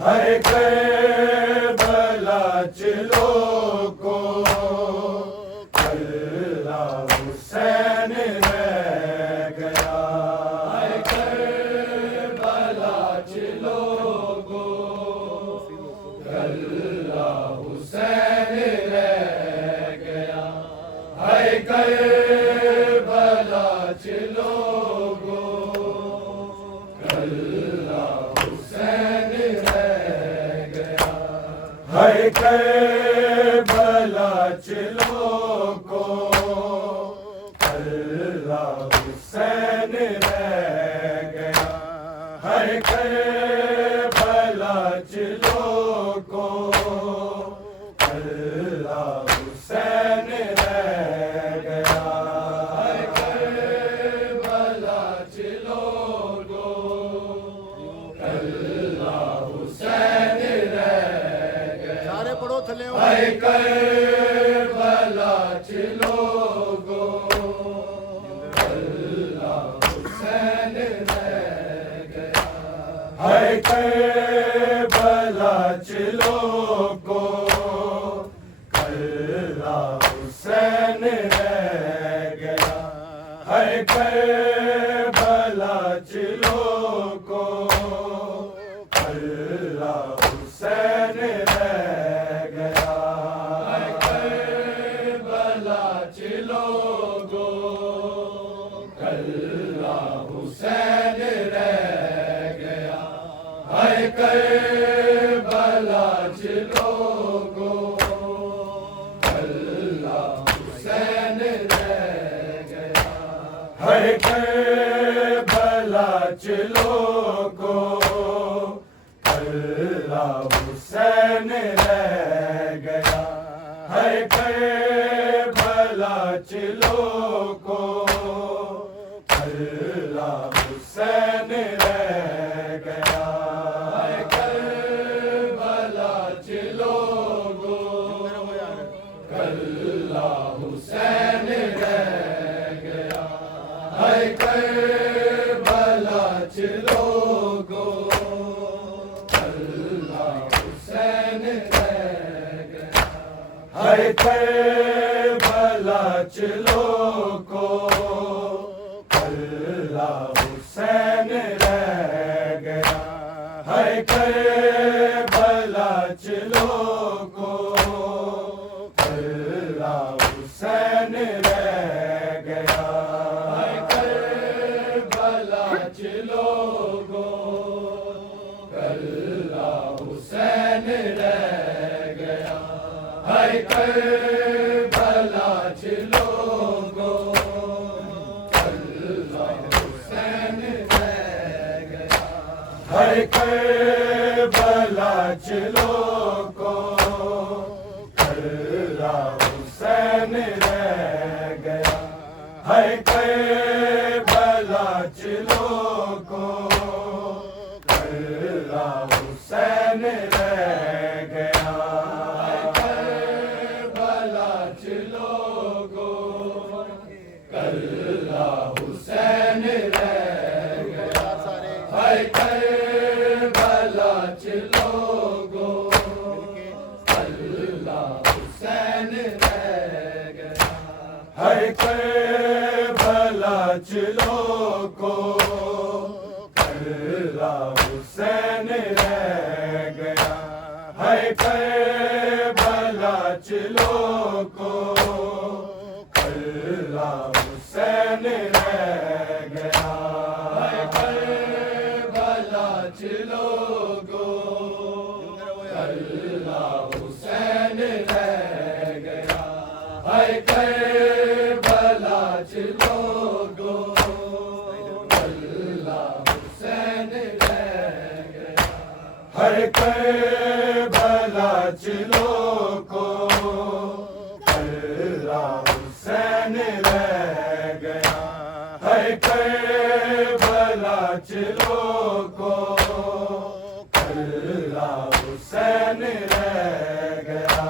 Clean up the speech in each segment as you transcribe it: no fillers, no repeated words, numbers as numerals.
ہے کربلا چلو کو کلہ حسین رہ گیا ہے کربلا چلو کو کلہ حسین رہ گیا ہے کربلا چلو کو کلہ حسین رہ گیا ہے کربلا چلو کو کلہ حسین رہ گیا ہے کربلا چلو کو کلہ حسین رہ گیا ہے کربلا چلو کو کلہ حسین رہ گیا سارے پڑھو تھلے ہو ہے کربلا چلو گو کلہ حسین رہ گیا ہے کربلا چلو گو کلہ حسین رہ گیا ہے کربلا چلو گو کلہ حسین رہ گیا ہے کربلا چلو گو کلہ حسین رہ گیا ہے کربلا چلو گو کلہ حسین رہ گیا ہے کربلا چلو گو کلہ حسین رہ گیا ہے کربلا چلو کو کلہ حسین رہ گیا ہے کربلا چلو گو کلہ حسین رہ گیا ہے کربلا چلو گو کلہ حسین رہ گیا ہے کربلا چلو کو کلہ حسین رہ گیا ہے کربلا چلو کو کلہ حسین رہ گیا ہے کربلا چلو گو کلہ حسین رہ گیا ہے کربلا چلو گو کلہ حسین رہ گیا ہے کربلا چلو کو کلہ حسین رہ گیا ہے کربلا چلو کو کلہ حسین رہ گیا ہے کربلا چلو گو کلہ حسین رہ گیا ہے کربلا چلو گو کلہ حسین رہ گیا ہے کربلا چلو کو کلہ حسین رہ گیا ہے کربلا چلو کو کلہ حسین رہ گیا ہے کربلا چلو گو کلہ حسین رہ گیا ہے کربلا چلو گو کلہ حسین رہ گیا ہے کربلا چلو کو کلہ حسین رہ گیا ہے کربلا چلو کو کلہ حسین رہ گیا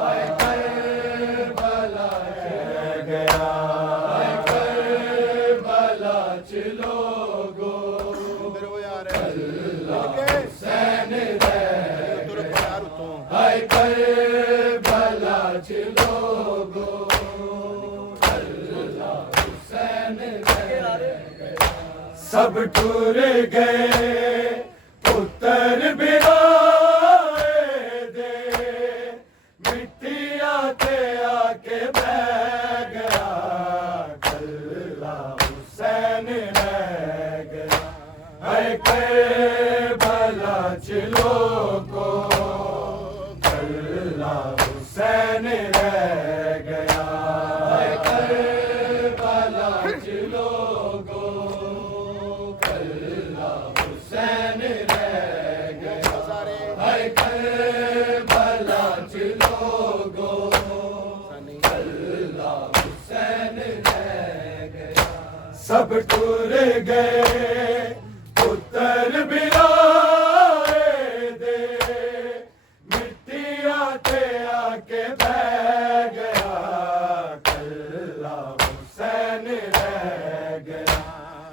ہے کربلا رہ گیا ہے کربلا چلو گو کلہ حسین رہ ٹور گئے پتر برائے دے مٹی آتے آ کے بہ گیا کلہ حسین رہ گیا ہے کربلا چلو کو کلہ حسین رہ گیا ہے کربلا چلو کو کلہ حسین رہ گیا ہے کربلا چلو گو کلہ حسین رہ گیا سب ٹور گئے پتر برائے دے مٹی آتے آ کے بہ گیا کلہ حسین رہ گیا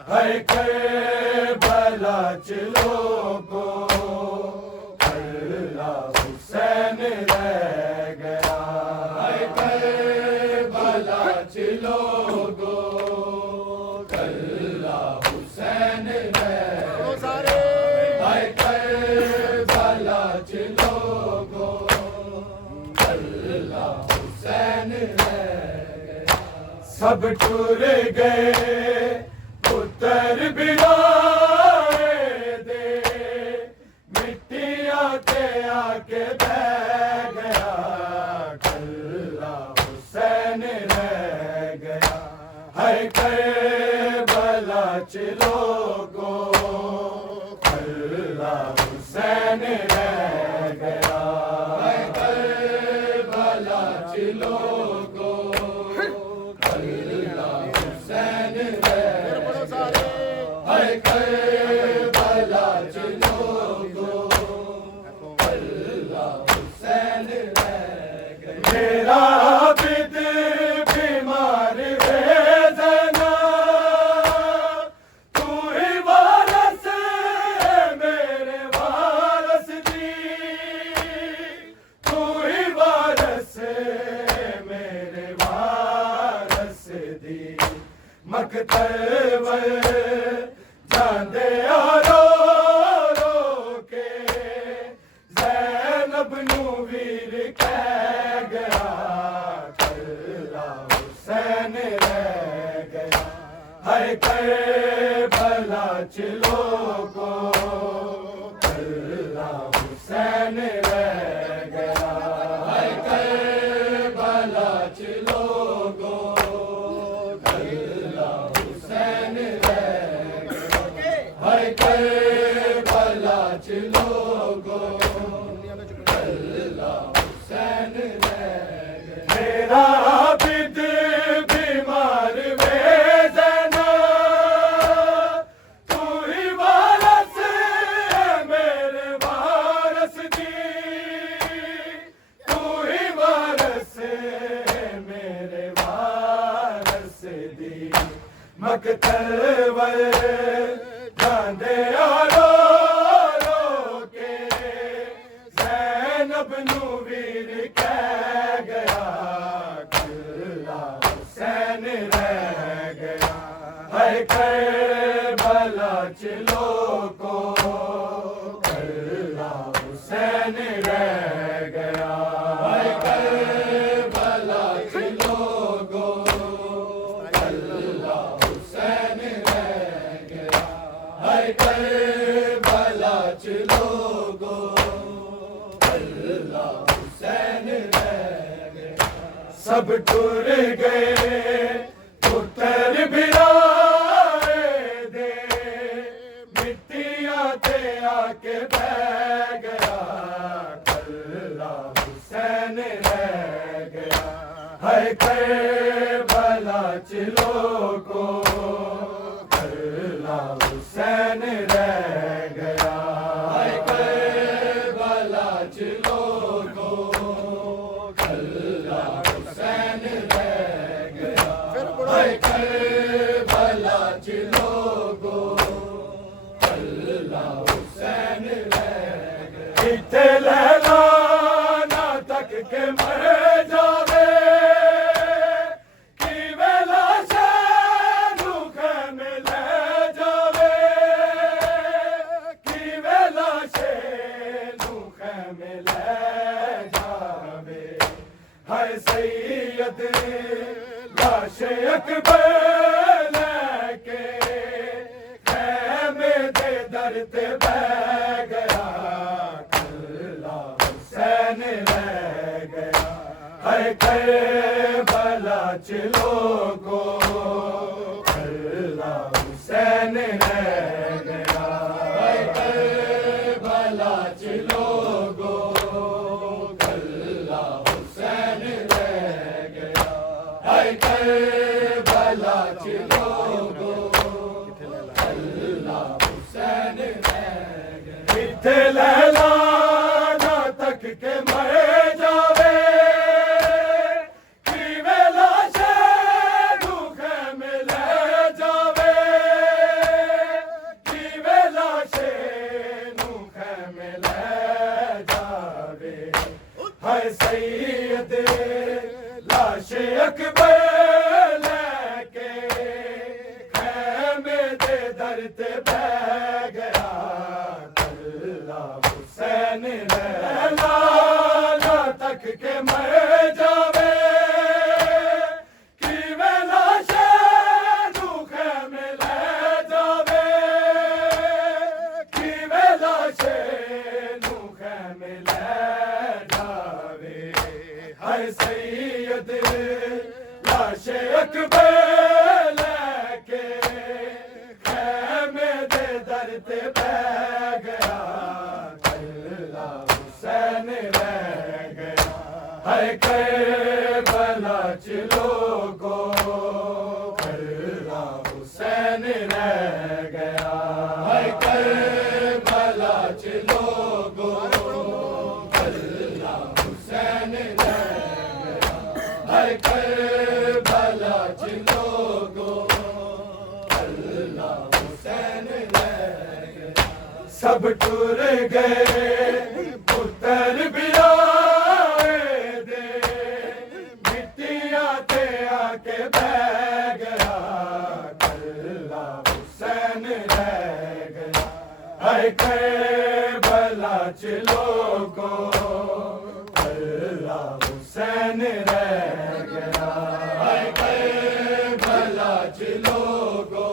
ہے کربلا چلو گو کلہ حسین رہ گیا ہے کربلا چلو گو کلہ حسین رہ ہے کربلا چلو گو کلہ حسین رہ گیا سب ٹور گئے پتر برائے دے مٹی آتے آ کے بہ گیا کلہ حسین رہ گیا ہے کربلا چلو گو کلہ حسین رہ گیا ہے کربلا چلو گو کلہ حسین رہ ہے کربلا چلو گو کلہ حسین رہ گیا میرا عابد بیمار ہے زنا تو ہی وارث میرے وارث دی تو ہی وارث میرے وارث دی مکتب جاندے رو رو کے زینب نو ویر کہہ گیا کلہ حسین رہ گیا ہے کربلا چلو گو کلہ حسین رہ گیا ہے کربلا چلو گو کلہ حسین رہ گیا ہے کربلا چلو گو کلہ حسین رہ گیا میرا عابد بیمار وے زنا تو ہی وارث میرے وارث دی تو ہی وارث میرے وارث دی مکتب جاندے رو رو کے زینب نو ویر کہہ گیا کلہ حسین رہ گیا ہے کربلا چلو گو کلہ حسین رہ گیا ہے کربلا چلو گو کلہ حسین رہ گیا ہے کربلا چلو گو کلہ حسین رہ گیا سب ٹور گئے پتر برائے دے مٹی آتے آ کے بہ گیا کلہ حسین رہ گیا ہے کربلا چلو گو کلہ حسین رہ گیا ہے کربلا چلو گو کلہ حسین رہ گیا ہے کربلا چلو گو کلہ حسین رہ گیا لیلا نہ تک کے مر جاوے کی ویلا شاہ دکھ میں لے جاوے سید لاش اکبر لے کے خیمے دے در تے بہ گیا کلا حسین رہ گیا ہے کربلا چ لوگو کلا حسین رہ گیا ہے کربلا چ لوگو کلا حسین رہ گیا ہے کربلا چ لوگو کلا حسین رہ گیا کتھے لیلا نہ تک کے مر جاوے کیویں لاشے نوں خیمے لے جاوے کیویں لاشے نوں خیمے لے جاوے ہے سید لاش اکبر لے کے خیمے دے در تے بہ گیا کلا حسین رہ لالا تک کے مر جاوے کیویں لاشے نوں خیمے لے جاوے کیویں لاشے نوں خیمے لے جاوے ہے سید لاش اکبر لے کے خیمے دے در تے بہ گیا کلا حسین رہ گیا ہے کربلا چ لوگو کلا حسین رہ گیا ہے کربلا چ لوگو کلا حسین رہ گیا ہے کربلا چ لوگو کلا حسین رہ گیا سب ٹر گئے پتر بھی آئے دے مٹیاں تے آ کے بہ گیا کلا حسین رہ گیا ہے کربلا چ لوگو کلا حسین رہ گیا ہے کربلا چ لوگو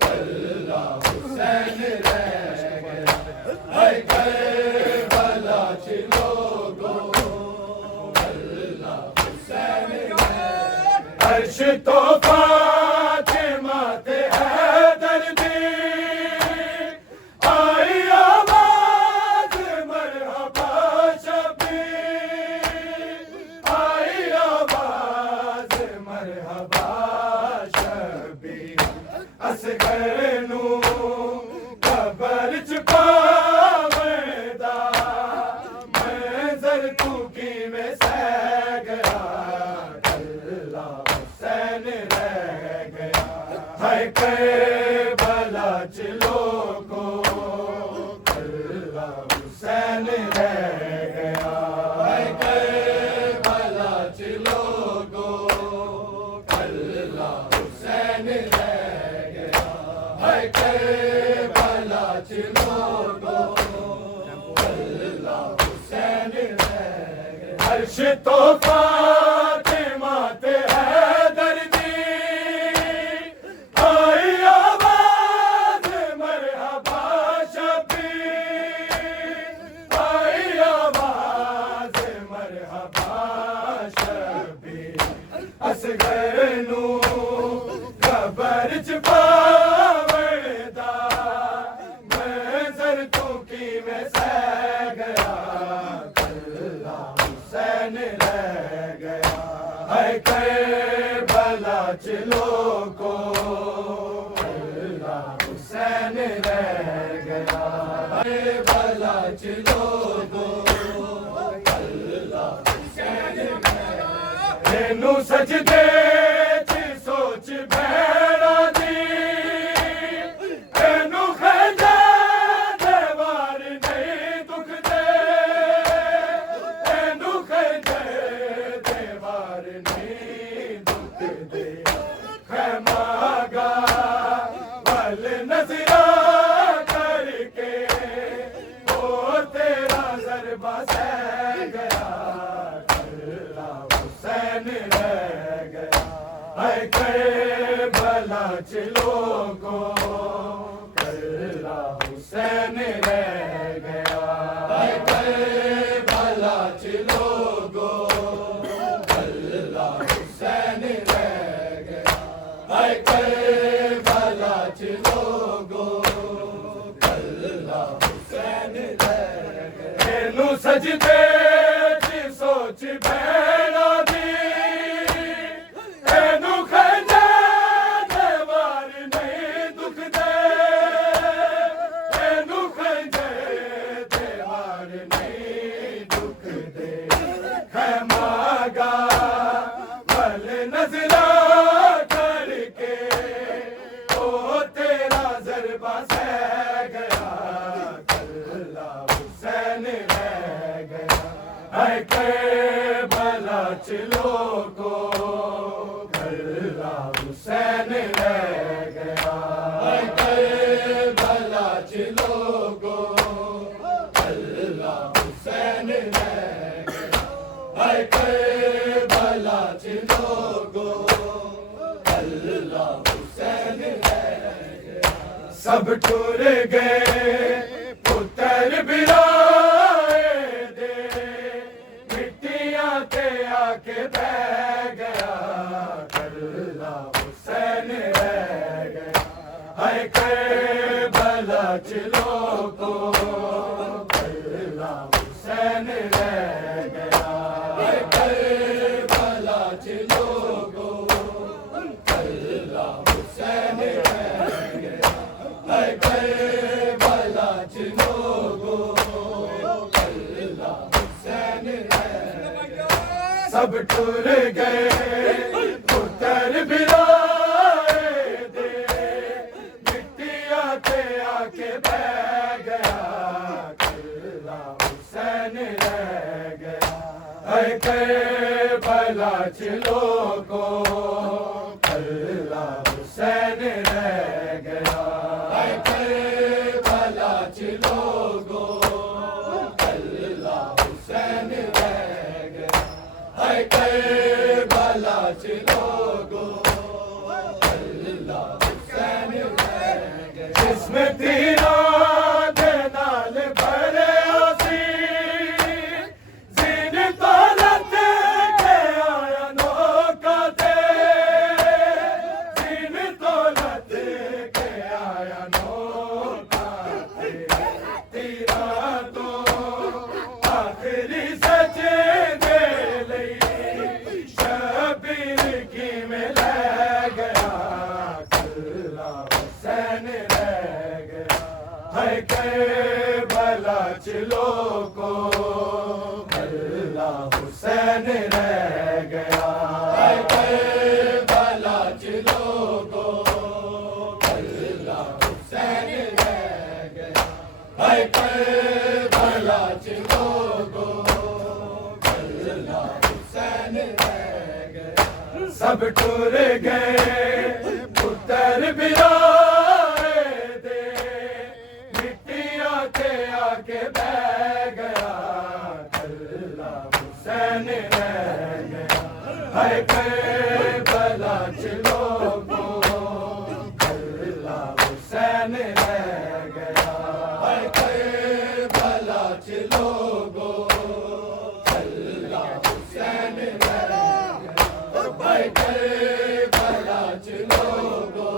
کلا حسین رہ گیا ہے کربلا چ لوگو کلا حسین رہ گیا عرش تو فاطمہ تے حیدر دی آئی آواز مرحبا شبیر آئی آواز مرحبا شبیر اصغر نوں قبر چ پاویندا منظر تو کیویں سہ گیا کلا حسین رہ گیا ہے کربلا چ لوگو کلا حسین رہ گیا ہے کربلا چ لوگو کلا حسین رہ گیا ہے کربلا چ لوگو کلا حسین رہ گیا عرش تو فاطمہ تے حیدر دی آئی آواز مرحبا شبیر آئی آواز مرحبا شبیر اصغر نوں قبر چ پاویندا منظر تو کیویں سہ گیا کلا حسین رہ گیا ہے کربلا چ لوگو کلا حسین رہ گیا ہے کربلا چ لوگو کلا حسین رہ گیا تینوں سجدے چ سوچ بھیڑا دی تینوں خجا دیوار نہیں دکھ دے تینوں خجا دیوار نہیں دکھ دے خیمہ گا ول نظرہ کر کے وہ تیرا ضربہ سہ گیا کلا حسین ਇਹਨੂੰ ਸਜਦੇ ਦੀ ਸੋਚ ਭੈਣਾ ਦੀ ਇਹਨੂੰ ਖੰਡੇ ਦੇ ਵਾਰ ਨਹੀਂ ਦੁਖਦੇ ਇਹਨੂੰ ਖੰਡੇ ਦੇ ਵਾਰ ਨਹੀਂ ਦੁਖਦੇ ਖੈਮਾਗਾ ਭਲ ਨਜ਼ਰਾਂ ਕਰਕੇ ਉਹ ਤੇਰਾ ਜ਼ਰਬਾ ਸਹਿ ਗਿਆ ਕੱਲਾ ਹੁਸੈਨ ਰਹਿ ਗਿਆ ہے کربلا چلو کو کلا حسین رہ گیا ہے کربلا چلو کو کلا حسین رہ گیا ہے کربلا چلو کو کلا حسین رہ گیا سب ٹر گئے پتر برائے دے مٹیاں تے آ کے بہ گیا کلا حسین رہ گیا ہے کربلا چلو کو کلا حسین رہ گیا ہے کربلا چلو کو کلا حسین رہ گیا ہے کربلا چلو کو کلا حسین رہ گیا سب ٹر گئے پتر برائے دے مٹیاں تے آ کے بہ گیا کلا حسین رہ گیا ہے کربلا چلو کو کلا حسین رہ گیا ہے کربلا چلو کو کلا حسین رہ گیا ہے کربلا چلو کو کلا حسین رہ گیا جسم تیرا دے نال بھرے آسی زین دولت کے آیا نوکا تے زین دولت کے آیا نوکا تے تیرا تو آخری سجدے لئی شبیر کی میں لے گیا کلا حسین رہ گیا ہے کربلا چلو کو کلا حسین رہ گیا ہے کربلا چلو کو کلا حسین رہ گیا ہے کربلا چلو کو کلا حسین رہ گیا سب ٹر گئے پتر برائے دے مٹیاں تے آ کے بہ گیا کلا حسین رہ گیا ہے کربلا چلو کو کلا حسین رہ گیا ہے کربلا چلو کو کلا حسین رہ گیا ہے کربلا چلو کو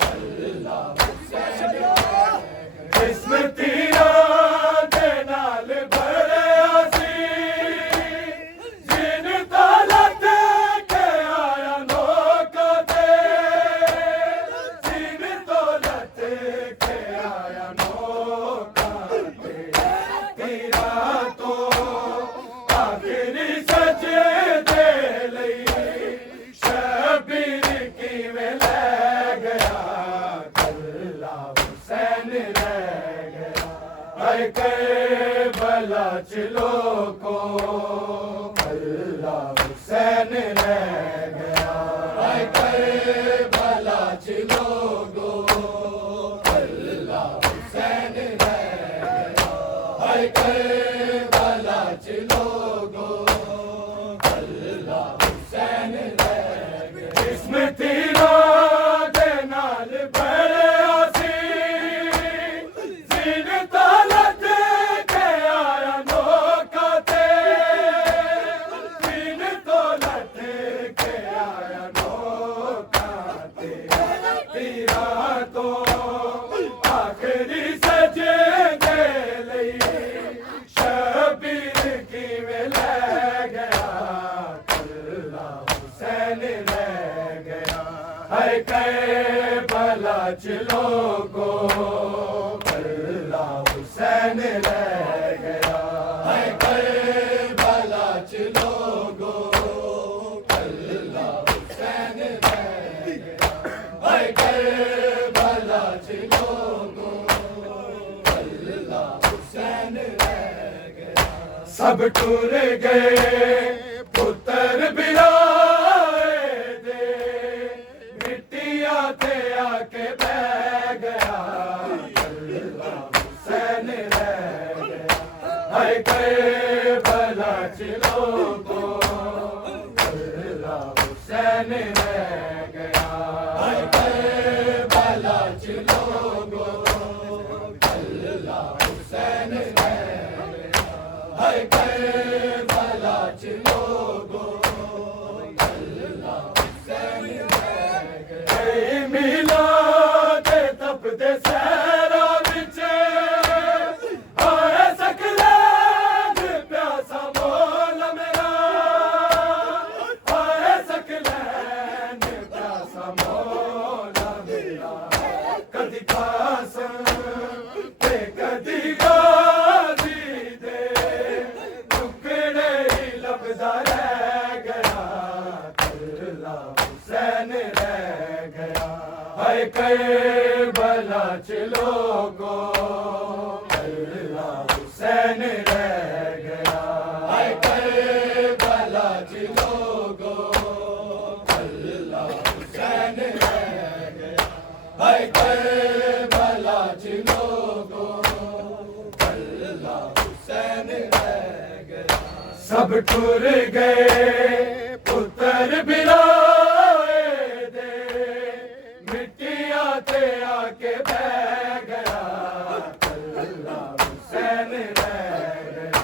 کلا حسین رہ گیا جسم تیرا دے نال بھرے آسی زین دولت کے آیا نوکا تے زین دولت کے آیا نوکا تے تیرا تو آخری سجدے لئی شبیر کی میں لے گیا کلا حسین رہ گیا ہے کربلا چلو کو کلا حسین رہ گیا ہے کربلا چلو کو کلا حسین رہ گیا ہے کربلا چلو کو کلا حسین رہ گیا جسم تیرا دے نال بھرے آسی زین دولت کے آیا نوکا تے زین دولت کے آیا نوکا تے تیرا تو آخری سجدے رہ گیا ہے کربلا چ لوگو کلہ حسین رہ گیا ہے کربلا چ لوگو کلہ حسین رہ گیا سب ٹر گئے پتر برائے دے مٹیاں تے آ کے بہ گیا کلہ حسین رہ گیا ہے کربلا چ لوگو کلہ حسین رہ گیا ہے کربلا چ لوگو کلہ حسین رہ گیا ہے کربلا چ لوگو کلہ حسین رہ گیا میلاد تپدے سہرا وچ آئے سکلین پیاسا مولا میرا آئے سکلین پیاسا مولا میرا کدی قاسم تے کدی غازی دے ٹکڑے ہی لبدا رہ گیا کلہ حسین رہ گیا ہے کربلا چ لوگو کلہ حسین رہ گیا ہے کربلا چ لوگو کلہ حسین رہ گیا ہے کربلا چ لوگو کلہ حسین رہ گیا سب ٹر گئے پتر برائے دے مٹیاں تے آ کے بہ گیا کلہ حسین رہ گیا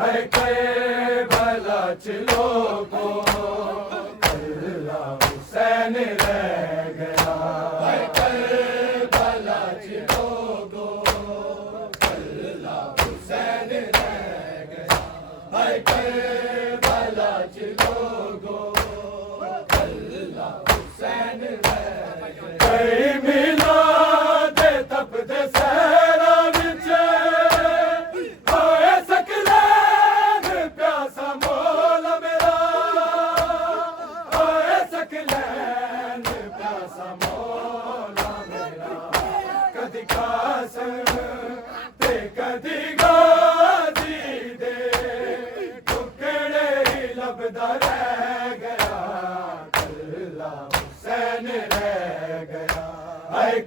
ہے کربلا چ لوگو کلہ حسین رہ گیا ہے کربلا چ لوگو کلہ حسین رہ گیا ہے کربلا چ لوگو کلہ حسین رہ گیا میلاد تپدے سہرا وچ آئے سکلین پیاسا مولا میرا آئے سکلین پیاسا مولا میرا کدی قاسم تے کدی غازی دے ٹکڑے ہی لبدا رہ گیا کلہ حسین رہ گیا ہے